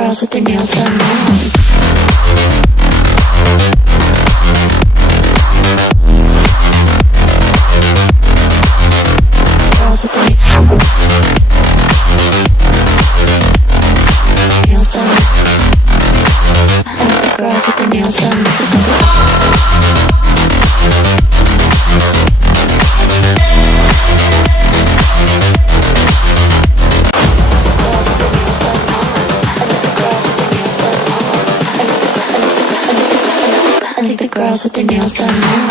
girls with their nails done now. Girls with their nails done. Girls with their nails done. I think the girls with their nails done now.